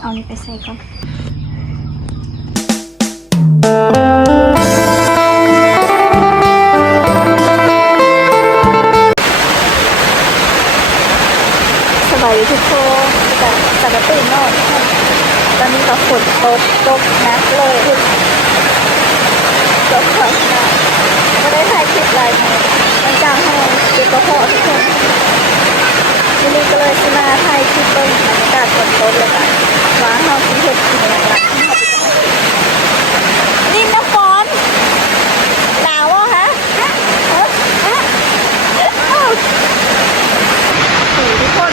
เอานี้ไปใส่ก่อนสบายดีทุกคนจากจากกระตื่นนอนตอนนี้ก็ฝนตกตกหนักเลยตกก่อนนะไม่ได้ถ่ายคลิปอะไรเลยมันจางให้เก็บกระเพาะทุกคน ทีนี้ก็เลยสิมา ไทยคลิปเบิ้งบรรยากาศฝนตกเลยค่ะว้าเฮาสิเห็ดกินอย่างไรนี่น้ำฝนหนาวอะฮะฮะฮะฮะอ้าวโอ้โหทุกคน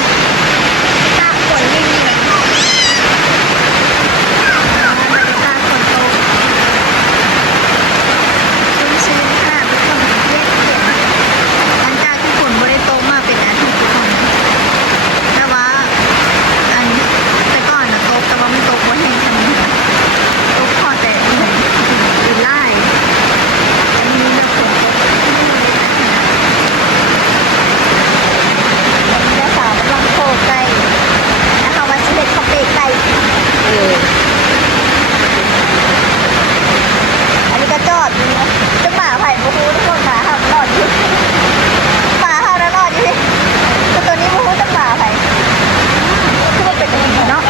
ตากฝนนิ่งเลยบรรยากาศฝนตกชื้นๆค่ะทุกคนเย็นเย็นหลังจากที่ฝนไม่ได้ตกมาเป็นอาทิตย์ทุกคน แต่ว่าอันแต่ก่อนนะตกแต่ว่ามันตกว่าแห่งคันนี้ค่ะตกพอแต่เหมือนเป็นไล่อันนี้แบบฝนตกตอนนี้สาวกำลังโคไก่นะคะว่าชิเล็กเขาเปไก่เอออันนี้ก็จอดอยู่นะจะหมาไผ่บูฮูทุกคนหมาเห่านอนอยู่หมาเห่าแล้วนอนอยู่ที่แต่ตัวนี้บูฮูจะหมาไผ่ คือมันเป็นอย่างนี้เนาะ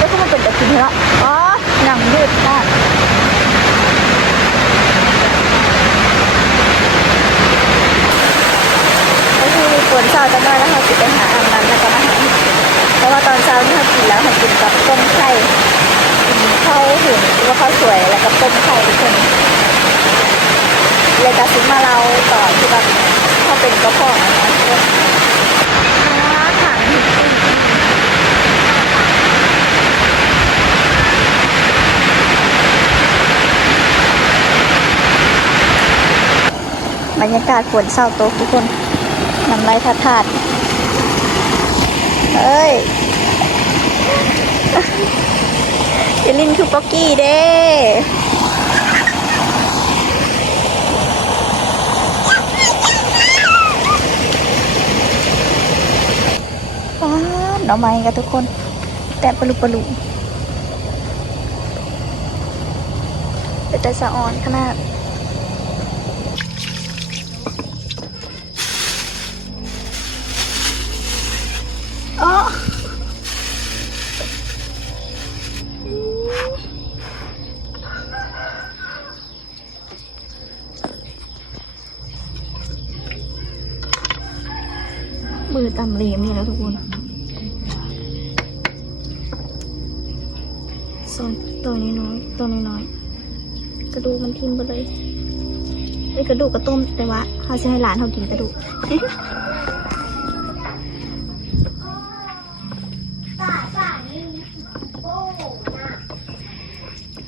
ก็คือมันเป็นแบบนี้เนาะอ๋อ หนังยืดมากก็คือฝนเช้าจะมาแล้วเราจะไปหาอาบน้ำแล้วก็มาหาเพราะว่าตอนเช้าที่เรากินแล้วเรากินกับต้มไข่กินข้าวหุงหรือว่าข้าวสวยแล้วก็ต้มไข่ทุกคนเลยกระซิบมาเราต่อที่แบบถ้าเป็น กระเพาะนะทุกคนอ่าค่ะบรรยากาศฝนเศร้าโตกทุกคนน้ำลายทัดทาดเฮ้ยเอลินคือป๊อกกี้เด้ว้าวไม้กันทุกคน แต่ปลุกปลุเป็นแต่สะออนขนาดอ๋อมือตำเลมนี่แล้วทุกคน ตัวน้อยๆตัวน้อยๆกระดูกมันทิ่มไปเลยไอ้กระดูกกระต้มแต่ว่าเขาจะให้หลานเขากินกระดูก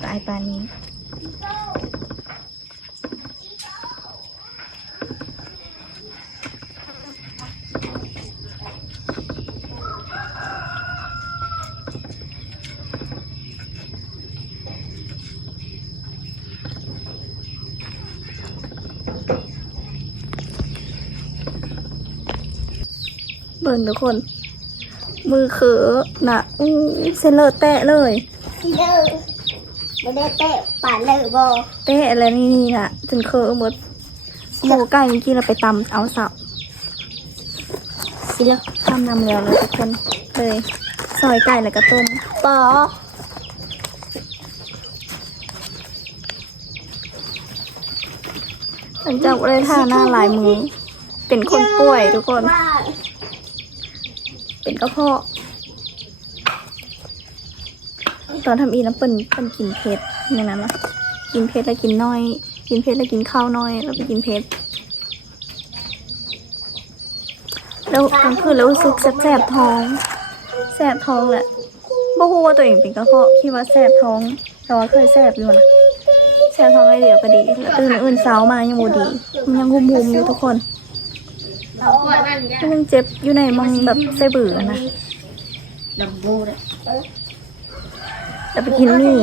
ตายปานนี้ บิ่งทุกคน มือเขอน่ะอู้เซนเลอร์แตะเลยเด้อไม่ได้เตะป่านเลยบอเตะอะไรนี่นี่น่ะจนเคอะหมดหมูไก่เมื่อกี้เราไปตำเอาสับสิเลิกทำนำแล้วเลยทุกคนเลยซอยไก่แล้วก็ต้มปอหลังจากได้ท่าหน้าหลายมือเป็นคนป่วยทุกคนว่า เป็นกระเพาะตอนทำอีน้ำเปิ้นเปิ้นกินเผ็ดอย่างนั้นนะกินเผ็ดแล้วกินน้อย กินเผ็ดแล้วกินข้าวน้อย แล้วไปกินเผ็ดแล้วกลางคืนแล้วรู้สึกแสบท้อง แสบท้องแหละบ่ฮู้ว่าตัวเองเป็นกระเพาะคิดว่าแสบท้อง แต่ว่าเคยแสบอยู่นะแสบท้องไอเดียวก็ดีแล้วตื่นอื่นเช้ามายังบ่ดีมันยังหุมๆอยู่ทุกคน มันยังเจ็บอยู่ในมองแบบไส้เบื่อนะดังบูเลยแต่ไปกินหมี่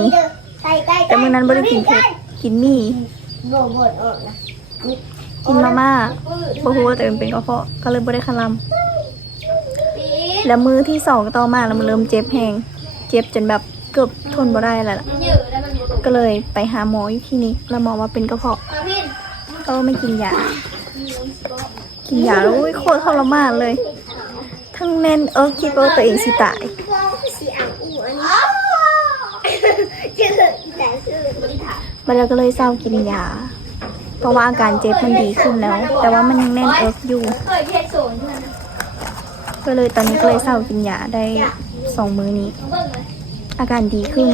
ใกล้ใกล้แต่มื้อนั้นบ่ได้กินเผ็ดกินหมี่โบโบดออกนะกินมาม่าบ่ฮู้ว่าตัวเองเป็นกระเพาะก็เลยบ่ได้คลำแล้วมือที่สองต่อมาแล้วมันเริ่มเจ็บแหงเจ็บจนแบบเกือบทนบ่ได้แล้วล่ะเยอะแล้วมันก็เลยไปหาหมออยู่คลินิกแล้วหมอว่าเป็นกระเพาะเอาพี่ก็ไม่กินยา กินยาแล้วอุ้ยโคตรทรมานเลย ทั้งแน่นเออคิดว่าตัวเองสิตายสีอ่าอีกชื่อแต่ชื่อมันถามมันแล้วก็เลยเศร้ากินยา เพราะว่าอาการเจ็บมันดีขึ้นแล้ว แต่ว่ามันยังแน่นเอิกอยู่ ก็เลยตอนนี้ก็เลยเศร้ากินยาได้สองมื้อนี้ อาการดีขึ้น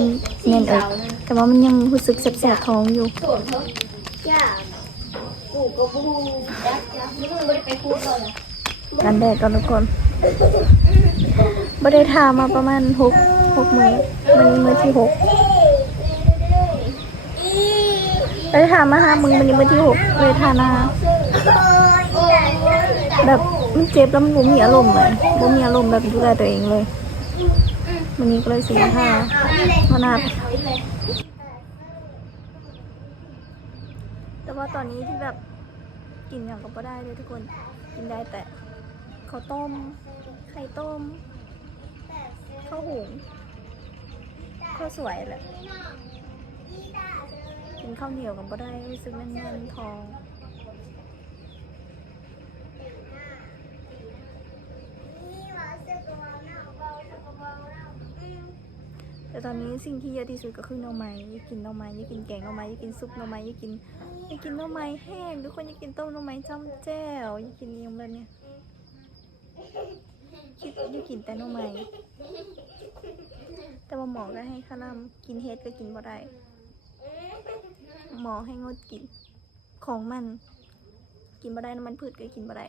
แน่นเอิกแต่ว่ามันยังรู้สึกแสบๆท้องอยู่ กูก็บูยักยักมึงไม่ได้ไปพูเลยกันแดดก่อนทุกคนไม่ได้ทามาประมาณหกหกมือวันนี้มือที่หกไม่ได้ทามาห้ามือวันนี้มือที่หกเลยทานาแบบมันเจ็บแล้วมันบ่มีอารมณ์เลยบ่มีอารมณ์แบบดูแลตัวเองเลยวันนี้ก็เลยซื้อผ้ามานาแต่ว่าตอนนี้ที่แบบ กินอย่างก็บ่ได้เลยทุกคน กินได้แต่ข้าวต้ม ไข่ต้ม ข้าวหุง ข้าวสวยแหละ กินข้าวเหนียวกับบ่ได้รู้สึกแน่นๆท้องแต่ตอนนี้สิ่งที่เยอะที่สุดก็คือหน่อไม้ยากกินหน่อไม้ยากกินแกงหน่อไม้ยากกินซุปหน่อไม้ยากกิน อยากกินหน่อไม้แห้งทุกคนอยากกินต้มหน่อไม้จ้ำแจ่วอยากกินเนียมเลยเนี่ยคิดอยากกินแต่หน่อไม้แต่ว่าหมอก็ให้ข้าวนำกินเฮ็ดก็กินบ่ได้หมอให้งดกิน ของมัน กินบ่ได้น้ำมันพืชก็กินบ่ได้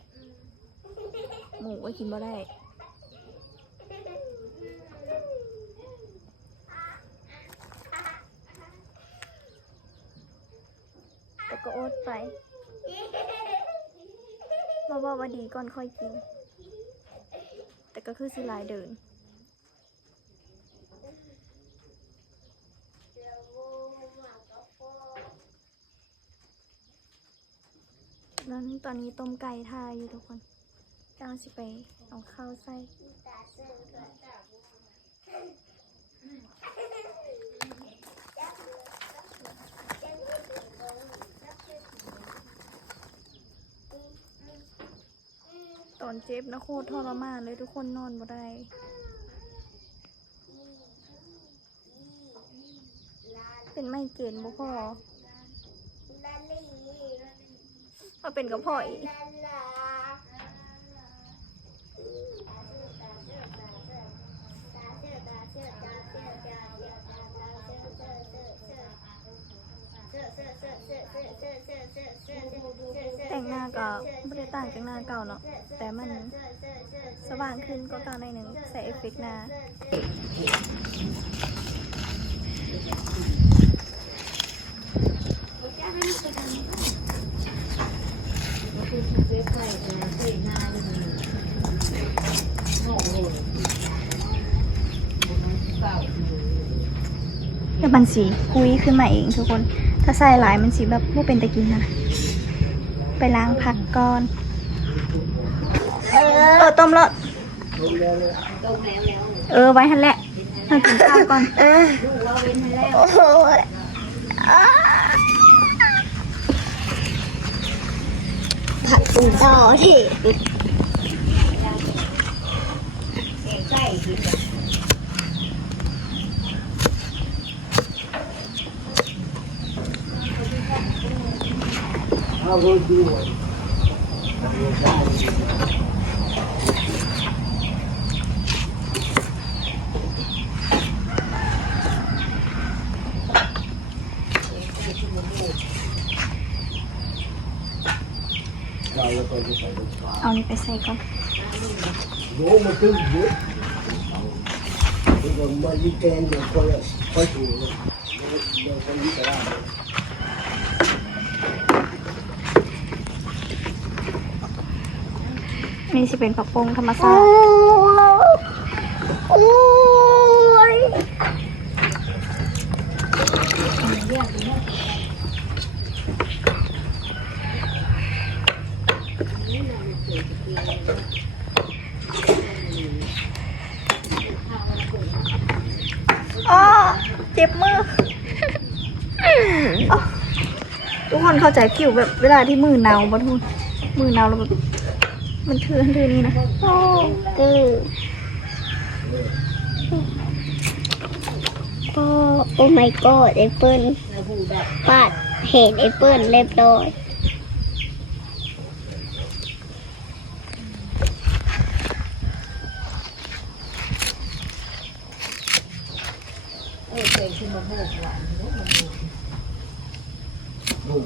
หมูก็กินบ่ได้ ก็อดไปมาว่าว่าดีก่อนค่อยกิน แต่ก็คือสิหลายเดิน แล้วตอนนี้ต้มไก่ทาอยู่ทุกคนกำลังสิไปเอาข้าวใส่ อนเจ็บนะโคตรทรมานเลยทุกคนนอนบ่ได้เป็นไม่เกณฑ์บ่พอมาเป็นกับพ่ออีก แต่งหน้าก็ไม่ได้ต่างจากหน้าเก่าเนาะแต่มันสว่างขึ้นก็เก่าในอยหนึ่งใส่เอฟเฟกต์หน้าแล้วมันสีคุยขึ้นมาเองทุกคน ถ้าใส่หลายมันสีแบบไม่เป็นตะกินนะ ไปล้างผักก่อน เออต้มแล้วเออไว้ทันแหละเรากินข้าวก่อน เออโอ้โหผัดตุ่มต่อที่ เอานี่ไปใส่ก่อน Đổ mà cứ dưới Rồi mà đi trên rồi coi là coi thủ rồi Rồi coi đi cả ra นี่สิเป็นผักโปงธรรมชาติโอ้ยเอ๋อเจ็บมืออ๋อทุกคนเข้าใจผิวแบบเวลาที่มือหนาวปะทุกคนมือหนาวแล้วแบบ มันเทือนเทือนนี่นะโอ้คือโอ้โอ้ my god แอปเปิ้ลปาดเห็นแอปเปิ้ลเรียบร้อยลูก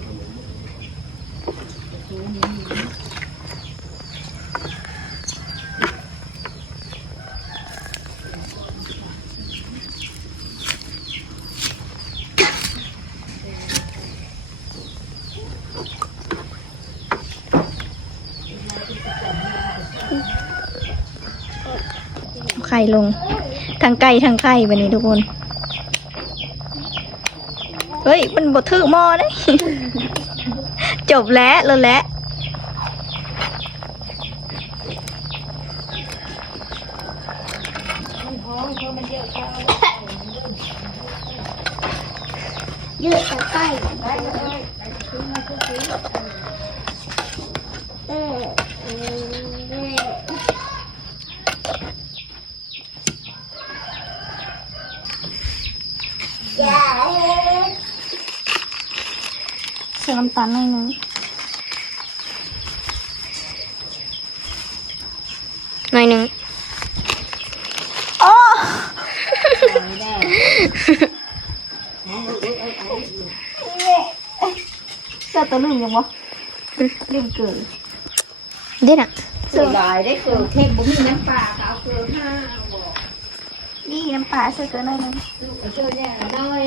ไข่ลงทางไก่ทางไข่แบบนี้ทุกคน เฮ้ย มันบดถือมอได้ จบแล้วแล้วแหละ ยืดตะไคร้เออเอออย่าเอ๊ะ ใส่ น้ำตาลหน่อยนึงหน่อยนึงโอ้เจ้าตัวลืมยังวะลืมเกินเด็ดอะสบายได้เกลือเทพบุมีน้ำปลาก็เอาเกลือห้าบอกนี่น้ำปลาใส่เกินหน่อยนึงลูกเอาช่วยเนี่ยน้อย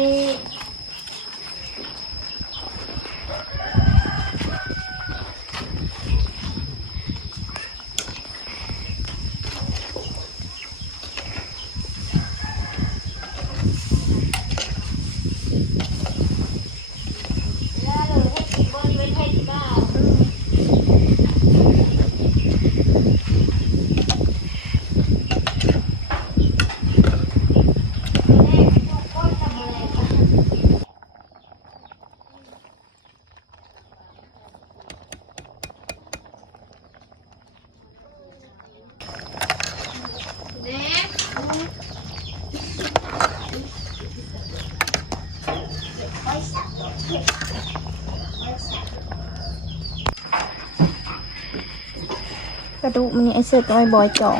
กระดูกมันนี่ไอเสือตัวไอบอยจอง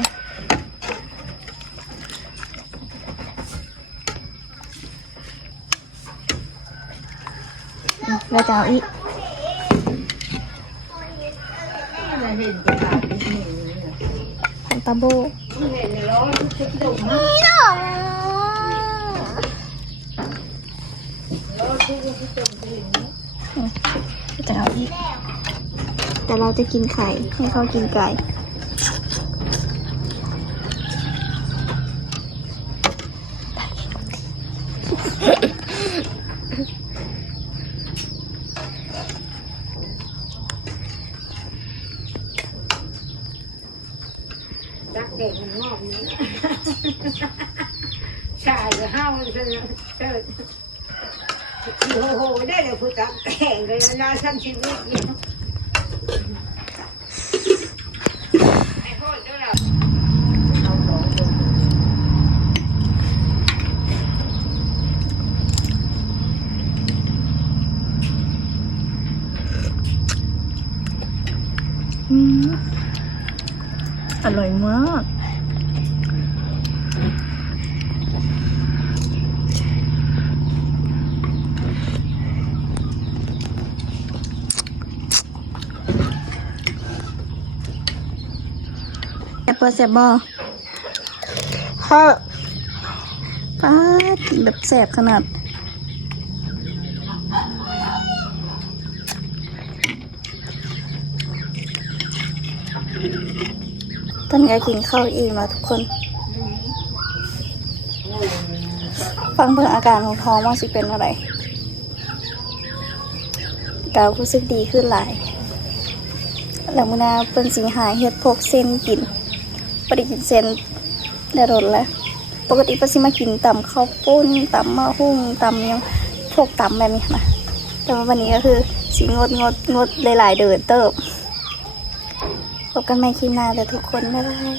อืมแล้วจะเอาอีกอะไรเห็นตาโบนี่หรอร้อนทุกทุกดุมถึงจะเอาอีก แต่เราจะกินไข่ให้เขากินไก่รักเด็กมันงอกนี้ชายก็ห้าวเลยเกิดโอ้โหได้เลยพูดกับแข่งเลยนะฉันชีวิตไอ้พ่อเจ้าเราเอาของลง อืมอ ร่อยมากแอปเปิลแซบบอฮะป้าดแบบแสบขนาด ต้นไงกินข้าวอีมาทุกคน ฟังเพื่ออาการของท้องว่าสิเป็นอะไรเราวรู้สึกดีขึ้นหลายหล้วมือนาเป็นสิงหายเฮ็ดพกเส้นกินปริกินเส้นได้รดแล้ว ปกติปสิมากินตำข้าวปุ้นตำมะฮุ่งตำยังพวกตำแบบนี้มาแต่ว่าวันนี้ก็คือสิงดงดงดหลายๆเดินเติบ พบกันใหม่คลิปหน้าเด้อทุกคนบ๊ายบาย